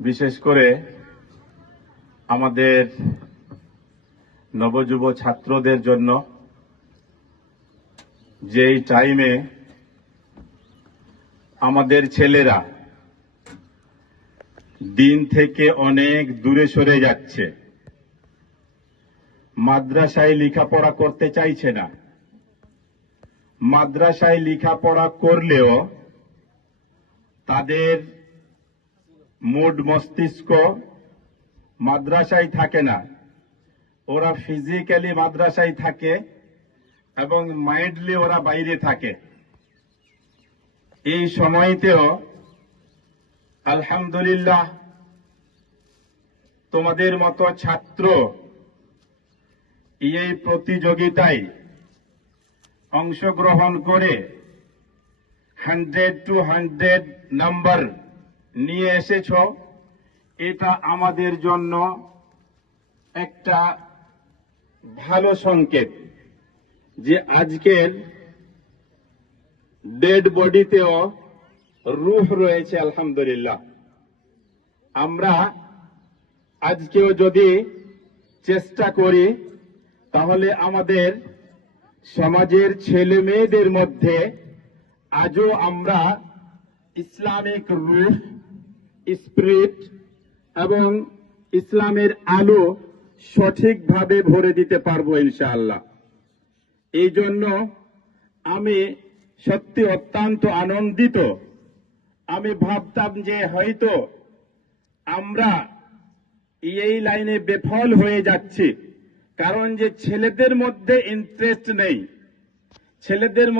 বিশেষ করে আমাদের নবযুব ছাত্রদের জন্য যেই টাইমে আমাদের ছেলেরা দিন থেকে অনেক দূরে সরে যাচ্ছে, মাদ্রাসায় লেখাপড়া করতে চাইছে না। মাদ্রাসায় লেখাপড়া করলেও তাদের মুড মস্তিষ্ক মাদ্রাসায় থাকে না, ওরা ফিজিক্যালি মাদ্রাসায় থাকে এবং মাইন্ডলি ওরা বাইরে থাকে। এই সময়তেও আলহামদুলিল্লাহ তোমাদের মতো ছাত্র এই প্রতিযোগিতায় অংশগ্রহণ করে 100 to 100 নাম্বার নিয়ে এসেছ। এটা আমাদের জন্য একটা ভালো সংকেত যে আজকের ডেড বডিতেও রূহ রয়েছে। আলহামদুলিল্লাহ, আমরা আজকেও যদি চেষ্টা করি তাহলে আমাদের সমাজের ছেলে মেয়েদের মধ্যে আজও আমরা ইসলামিক রূহ, স্পিরিট এবং ইসলামের আলো সঠিকভাবে ভরে দিতে পারবো ইনশাআল্লাহ। এই জন্য আমি সত্যি অত্যন্ত আনন্দিত। আমি ভাবতাম যে হয়তো আমরা এই লাইনে বিফল হয়ে যাচ্ছি, কারণ যে ছেলেদের মধ্যে ইন্টারেস্ট নেই, ছেলেদের